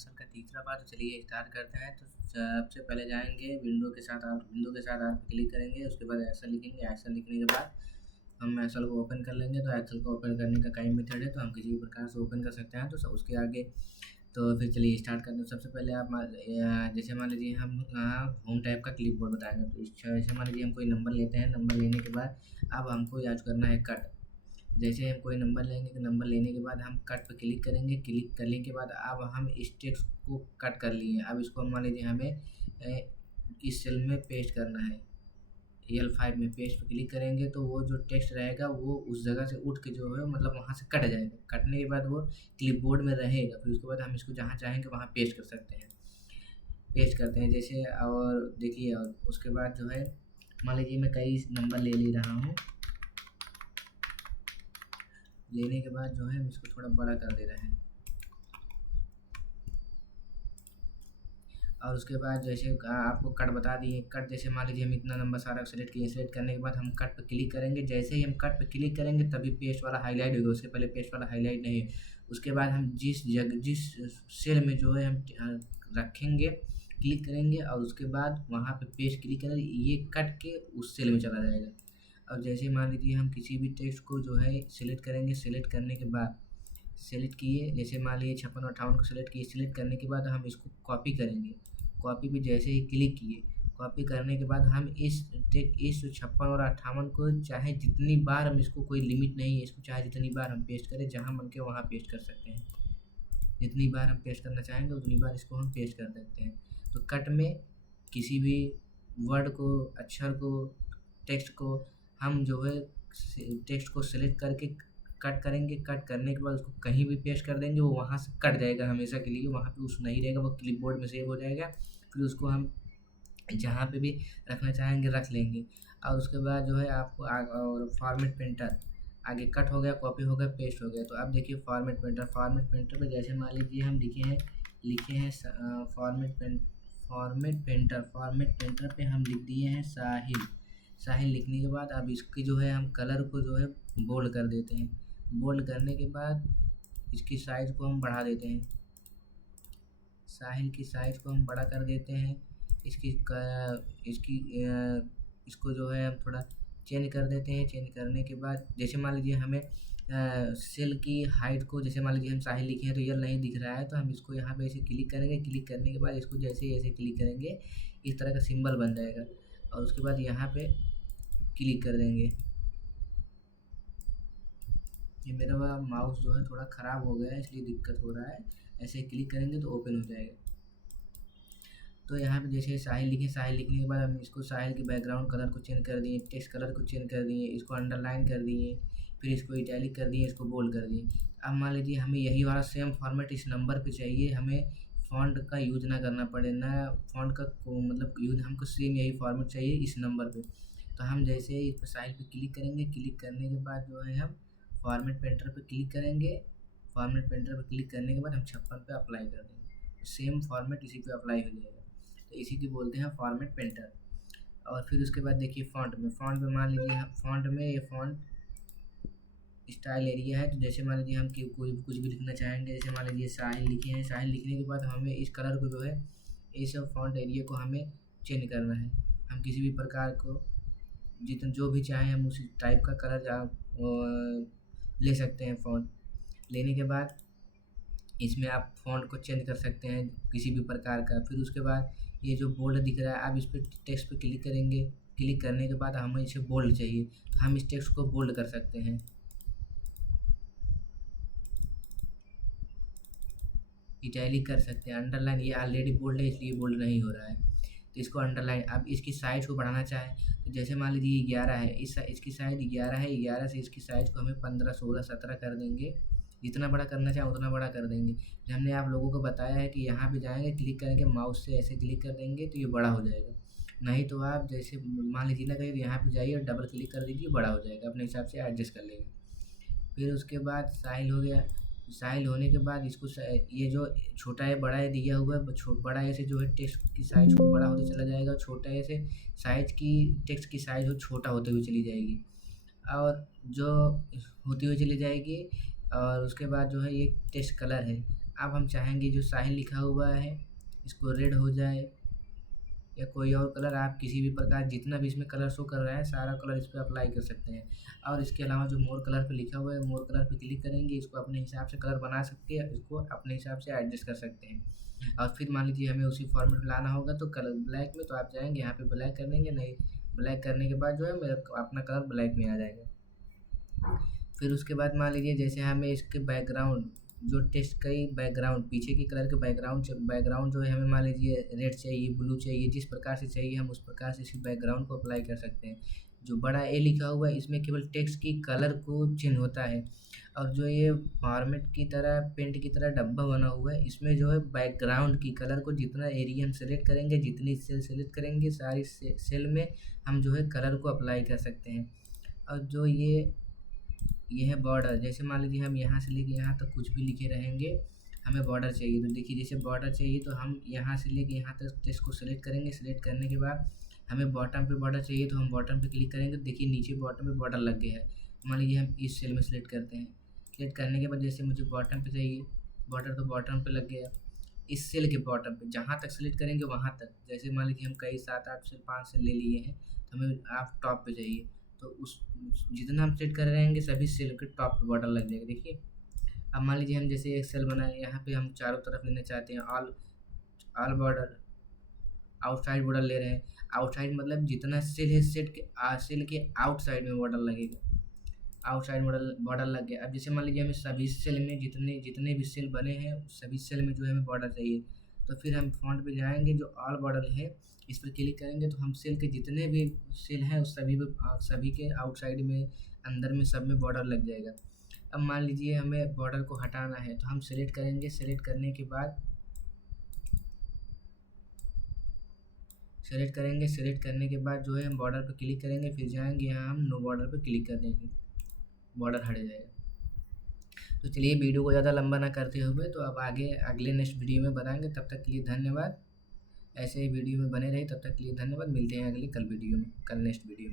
Excel का तीसरा part. तो चलिए स्टार्ट करते हैं। तो सबसे पहले जाएंगे विंडो के साथ आप क्लिक करेंगे, उसके बाद एक्सेल लिखेंगे। एक्सेल लिखने के बाद हम एक्सेल को ओपन कर लेंगे। तो एक्सेल को ओपन करने का कई मेथड है, तो हम किसी भी प्रकार से ओपन कर सकते हैं। तो उसके आगे तो फिर चलिए स्टार्ट करते हैं। सबसे पहले आप जैसे मान लीजिए हम होम टाइप का क्लिप बोर्ड बताएंगे। तो जैसे मान लीजिए हम कोई नंबर लेते हैं। नंबर लेने के बाद अब हमको याद करना है कट। जैसे हम कोई नंबर लेंगे तो नंबर लेने के बाद हम कट पे क्लिक करेंगे। क्लिक करने के बाद अब हम इस टेक्स्ट को कट कर लिए। अब इसको मान लीजिए हमें इस सेल में पेस्ट करना है। L5 में पेस्ट पे क्लिक करेंगे तो वो जो टेक्स्ट रहेगा वो उस जगह से उठ के जो है मतलब वहाँ से कट जाएगा। कटने के बाद वो क्लिपबोर्ड में रहेगा। फिर उसके बाद हम इसको जहाँ चाहेंगे वहाँ पेस्ट कर सकते हैं। पेस्ट करते हैं जैसे, और देखिए और उसके बाद जो है मान लीजिए मैं कई नंबर ले रहा हूँ। लेने के बाद जो है हम इसको थोड़ा बड़ा कर दे रहे हैं। और उसके बाद जैसे आपको कट बता दिए। कट जैसे मान लीजिए हम इतना नंबर सारा सेलेक्ट किए। सेलेक्ट करने के बाद हम कट पे क्लिक करेंगे। जैसे ही हम कट पे क्लिक करेंगे तभी पेस्ट वाला हाईलाइट होगा। उसके पहले पेस्ट वाला हाईलाइट नहीं है। उसके बाद हम जिस सेल में जो है हम रखेंगे क्लिक करेंगे और उसके बाद वहाँ पे पेस्ट क्लिक करेंगे। ये कट के उस सेल में चला जाएगा। और जैसे मान लीजिए हम किसी भी टेक्स्ट को जो है सिलेक्ट करेंगे। सिलेक्ट करने के बाद सेलेक्ट किए, जैसे मान लीजिए 56 और 58 को सिलेक्ट किए। सिलेक्ट करने के बाद हम इसको कॉपी करेंगे। कॉपी पे जैसे ही क्लिक किए, कॉपी करने के बाद हम इस 56 और 58 को चाहे जितनी बार हम इसको, कोई लिमिट नहीं है, इसको चाहे जितनी बार हम पेस्ट करें, जहाँ मन के वहाँ पेस्ट कर सकते हैं। जितनी बार हम पेस्ट करना चाहेंगे उतनी बार इसको हम पेस्ट कर सकते हैं। तो कट में किसी भी वर्ड को, अक्षर को, टेक्स्ट को हम जो है टेक्स्ट को सिलेक्ट करके कट करेंगे। कट करने के बाद उसको कहीं भी पेस्ट कर देंगे, वो वहाँ से कट जाएगा हमेशा के लिए। वहाँ पे उस नहीं रहेगा, वो क्लिपबोर्ड में सेव हो जाएगा। फिर उसको हम जहाँ पे भी रखना चाहेंगे रख लेंगे। और उसके बाद जो है आपको और फॉर्मेट पेंटर आगे कट हो गया, कॉपी हो गया, पेस्ट हो गया। तो अब देखिए फॉर्मेट पेंटर पे जैसे मान लीजिए हम लिखे हैं फॉर्मेट पेंटर पे हम लिख दिए हैं साहिल। साहिल लिखने के बाद अब इसकी जो है हम कलर को जो है बोल्ड कर देते हैं। बोल्ड करने के बाद इसकी साइज़ को हम बढ़ा देते हैं। साहिल की साइज़ को हम बड़ा कर देते हैं। इसको जो है हम थोड़ा चेंज कर देते हैं। चेंज करने के बाद जैसे मान लीजिए हमें सेल की हाइट को, जैसे मान लीजिए हम साहिल लिखे हैं तो ये नहीं दिख रहा है, तो हम इसको यहाँ पे ऐसे क्लिक करेंगे। क्लिक करने के बाद इसको जैसे ही ऐसे क्लिक करेंगे इस तरह का सिंबल बन जाएगा। और उसके बाद यहाँ पे क्लिक कर देंगे। ये मेरा माउस जो है थोड़ा ख़राब हो गया है इसलिए दिक्कत हो रहा है। ऐसे क्लिक करेंगे तो ओपन हो जाएगा। तो यहाँ पे जैसे साहिल लिखे, साहिल लिखने के बाद हम इसको साहिल के बैकग्राउंड कलर को चेंज कर दिए, टेक्स्ट कलर को चेंज कर दिए, इसको अंडरलाइन कर दिए, फिर इसको इटैलिक कर दिए, इसको बोल्ड कर दिए। अब मान लीजिए हमें यही वाला सेम फॉर्मेट इस नंबर पे चाहिए। हमें फ़ॉन्ट का यूज़ ना करना पड़े, ना फ़ॉन्ट का मतलब यूज़, हमको सेम यही फॉर्मेट चाहिए इस नंबर पे। तो हम जैसे ही साहिल पे क्लिक करेंगे। क्लिक करने के बाद जो है हम फॉर्मेट पेंटर पे क्लिक करेंगे। फॉर्मेट पेंटर पे क्लिक करने के बाद हम 56 पे अप्लाई कर देंगे। सेम फॉर्मेट इसी पे अप्लाई हो जाएगा। तो इसी को बोलते हैं फॉर्मेट पेंटर। और फिर उसके बाद देखिए फ़ॉन्ट में मान लीजिए फ़ॉन्ट में ये फ़ॉन्ट स्टाइल एरिया है। तो जैसे मान लीजिए हम कोई कुछ भी लिखना चाहेंगे, जैसे मान लीजिए साहिल लिखे हैं। साहिल लिखने के बाद हमें इस कलर को जो है, इस फ़ॉन्ट एरिया को हमें चेंज करना है। हम किसी भी प्रकार को जितना जो भी चाहें हम उसी टाइप का कलर ले सकते हैं। फ़ॉन्ट लेने के बाद इसमें आप फ़ॉन्ट को चेंज कर सकते हैं किसी भी प्रकार का। फिर उसके बाद ये जो बोल्ड दिख रहा है, आप इस पर टेक्स्ट पे क्लिक करेंगे। क्लिक करने के बाद हमें इसे बोल्ड चाहिए तो हम इस टेक्स्ट को बोल्ड कर सकते हैं। इटैलिक कर सकते हैं। अंडरलाइन, ये ऑलरेडी बोल्ड है इसलिए बोल्ड नहीं हो रहा है, तो इसको अंडरलाइन। अब इसकी साइज़ को बढ़ाना चाहें तो जैसे मान लीजिए 11 है, इसकी साइज़ 11 है। 11 से इसकी साइज़ को हमें 15, 16, 17 कर देंगे। जितना बड़ा करना चाहें उतना बड़ा कर देंगे। हमने आप लोगों को बताया है कि यहाँ पे जाएंगे, क्लिक करेंगे, माउस से ऐसे क्लिक कर देंगे तो ये बड़ा हो जाएगा। नहीं तो आप जैसे मान लीजिए ना कहीं, तो यहाँ पे जाइए और डबल क्लिक कर दीजिए, बड़ा हो जाएगा। अपने हिसाब से एडजस्ट कर लेंगे। फिर उसके बाद साहिल हो गया। साहिल होने के बाद इसको ये जो छोटा है बड़ा है दिया हुआ है, बड़ा है से जो है टेक्स्ट की साइज़ को बड़ा होते चला जाएगा। छोटा है से साइज़ की टेक्स्ट की साइज़ हो छोटा होते हुए चली जाएगी और जो होती हुई चली जाएगी। और उसके बाद जो है ये टेक्स्ट कलर है। अब हम चाहेंगे जो साहिल लिखा हुआ है इसको रेड हो जाए, या कोई और कलर आप किसी भी प्रकार जितना भी इसमें कलर शो कर रहा है सारा कलर इस पर अप्लाई कर सकते हैं। और इसके अलावा जो मोर कलर पे लिखा हुआ है मोर कलर पे क्लिक करेंगे, इसको अपने हिसाब से कलर बना सकते हैं, इसको अपने हिसाब से एडजस्ट कर सकते हैं। और फिर मान लीजिए हमें उसी फॉर्मेट में लाना होगा तो कलर ब्लैक में, तो आप जाएंगे यहाँ पे ब्लैक कर देंगे, नहीं ब्लैक करने के बाद जो है मेरा अपना कलर ब्लैक में आ जाएगा। फिर उसके बाद मान लीजिए जैसे हमें इसके बैकग्राउंड जो टेक्स्ट का बैकग्राउंड पीछे की कलर के बैकग्राउंड जो है हमें मान लीजिए रेड चाहिए, ब्लू चाहिए, जिस प्रकार से चाहिए हम उस प्रकार से इसकी बैकग्राउंड को अप्लाई कर सकते हैं। जो बड़ा ए लिखा हुआ है इसमें केवल टेक्स्ट की कलर को चेंज होता है, और जो ये फॉर्मेट की तरह पेंट की तरह डब्बा बना हुआ है इसमें जो है बैकग्राउंड की कलर को जितना एरिया हम सेलेक्ट करेंगे, जितनी सेल सेलेक्ट करेंगे सारी सेल में हम जो है कलर को अप्लाई कर सकते हैं। और जो ये है बॉर्डर, जैसे मान लीजिए हम यहाँ से लेके यहाँ तक कुछ भी लिखे रहेंगे, हमें बॉर्डर चाहिए तो देखिए जैसे बॉर्डर चाहिए तो हम यहाँ से लेके यहाँ तक टेक्स्ट को सेलेक्ट करेंगे। सेलेक्ट करने के बाद हमें बॉटम पे बॉर्डर चाहिए तो हम बॉटम पे क्लिक करेंगे, देखिए नीचे बॉटम पे बॉर्डर लग गया है। मान लीजिए हम इस सेल में सेलेक्ट करते हैं, सेलेक्ट करने के बाद जैसे मुझे बॉटम पे चाहिए बॉर्डर तो बॉटम पे लग गया। इस सेल के बॉटम पे जहाँ तक सेलेक्ट करेंगे वहाँ तक, जैसे मान लीजिए हम कई 7-8 सेल 5 सेल ले लिए हैं तो हमें आप टॉप पे चाहिए तो उस जितना हम सेट कर रहेंगे सभी सेल के टॉप पे बॉर्डर लग जाएगा। देखिए अब मान लीजिए हम जैसे एक सेल बनाए, यहाँ पे हम चारों तरफ लेना चाहते हैं ऑल बॉर्डर, आउटसाइड बॉर्डर ले रहे हैं। आउटसाइड मतलब जितना सेल है सेल के आउटसाइड में बॉर्डर लगेगा, आउटसाइड बॉर्डर लग गया। अब जैसे मान लीजिए हमें सभी सेल में जितने भी सेल बने हैं सभी सेल में जो है हमें बॉर्डर चाहिए, तो फिर हम फॉन्ट पे जाएंगे, जो ऑल बॉर्डर है इस पर क्लिक करेंगे तो हम सेल के जितने भी सेल हैं उस सभी के आउटसाइड में अंदर में सब में बॉर्डर लग जाएगा। अब मान लीजिए हमें बॉर्डर को हटाना है तो हम सेलेक्ट करेंगे, सेलेक्ट करने के बाद जो है हम बॉर्डर पर क्लिक करेंगे, फिर जाएंगे यहाँ हम नो बॉर्डर पर क्लिक कर देंगे, बॉर्डर हट जाएगा। तो चलिए वीडियो को ज़्यादा लंबा ना करते हुए तो अब आगे अगले नेक्स्ट वीडियो में बताएंगे, तब तक के लिए धन्यवाद। ऐसे ही वीडियो में बने रहे, तब तक के लिए धन्यवाद। मिलते हैं कल नेक्स्ट वीडियो में।